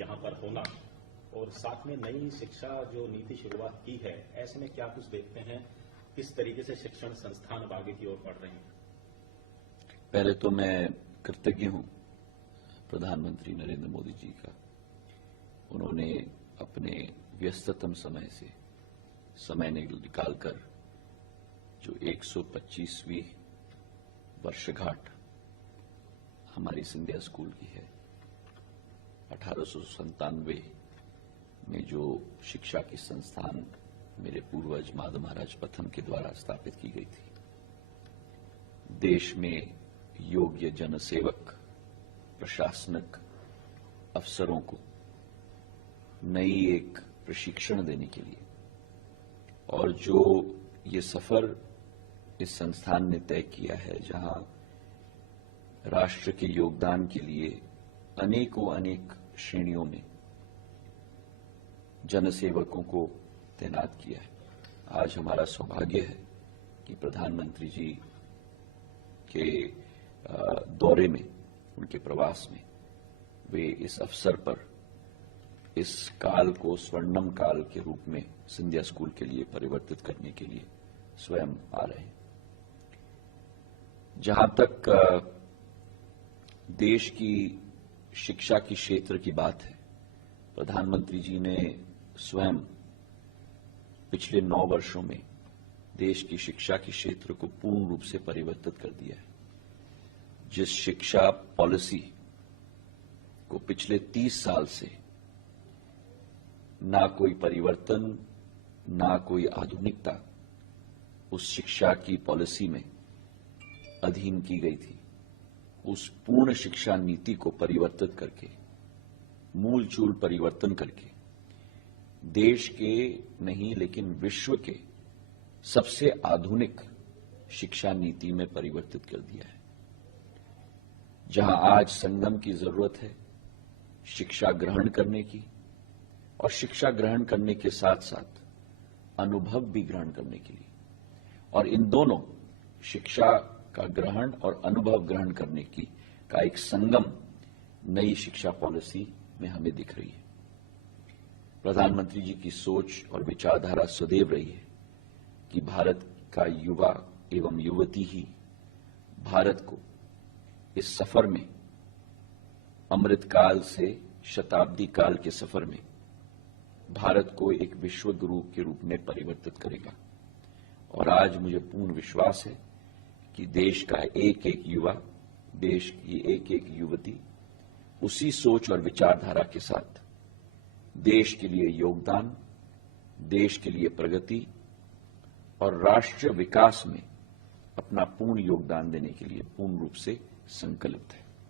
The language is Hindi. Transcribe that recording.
यहाँ पर होना और साथ में नई शिक्षा जो नीति शुरुआत की है, ऐसे में क्या कुछ देखते हैं, किस तरीके से शिक्षण संस्थान अब आगे की ओर बढ़ रहे हैं? पहले तो मैं कृतज्ञ हूं प्रधानमंत्री नरेंद्र मोदी जी का। उन्होंने अपने व्यस्ततम समय से समय निकालकर जो 125वीं वर्षगांठ हमारी सिंधिया स्कूल की है, 1897 में जो शिक्षा की संस्थान मेरे पूर्वज माधव महाराज प्रथम के द्वारा स्थापित की गई थी, देश में योग्य जनसेवक प्रशासनिक अफसरों को नई एक प्रशिक्षण देने के लिए, और जो ये सफर इस संस्थान ने तय किया है, जहां राष्ट्र के योगदान के लिए अनेक श्रेणियों में जनसेवकों को तैनात किया है। आज हमारा सौभाग्य है कि प्रधानमंत्री जी के दौरे में, उनके प्रवास में, वे इस अवसर पर इस काल को स्वर्णिम काल के रूप में सिंधिया स्कूल के लिए परिवर्तित करने के लिए स्वयं आ रहे हैं। जहां तक देश की शिक्षा की क्षेत्र की बात है, प्रधानमंत्री जी ने स्वयं पिछले 9 वर्षों में देश की शिक्षा के क्षेत्र को पूर्ण रूप से परिवर्तित कर दिया है। जिस शिक्षा पॉलिसी को पिछले 30 साल से ना कोई परिवर्तन, ना कोई आधुनिकता उस शिक्षा की पॉलिसी में अधीन की गई थी, उस पूर्ण शिक्षा नीति को परिवर्तित करके, मूल चूल परिवर्तन करके देश के नहीं लेकिन विश्व के सबसे आधुनिक शिक्षा नीति में परिवर्तित कर दिया है। जहां आज संगम की जरूरत है शिक्षा ग्रहण करने की, और शिक्षा ग्रहण करने के साथ साथ अनुभव भी ग्रहण करने के लिए, और इन दोनों शिक्षा का ग्रहण और अनुभव ग्रहण करने की का एक संगम नई शिक्षा पॉलिसी में हमें दिख रही है। प्रधानमंत्री जी की सोच और विचारधारा सदैव रही है कि भारत का युवा एवं युवती ही भारत को इस सफर में, अमृत काल से शताब्दी काल के सफर में, भारत को एक विश्व गुरु के रूप में परिवर्तित करेगा। और आज मुझे पूर्ण विश्वास है कि देश का एक एक युवा, देश की एक एक युवती उसी सोच और विचारधारा के साथ देश के लिए योगदान, देश के लिए प्रगति और राष्ट्रीय विकास में अपना पूर्ण योगदान देने के लिए पूर्ण रूप से संकल्पित है।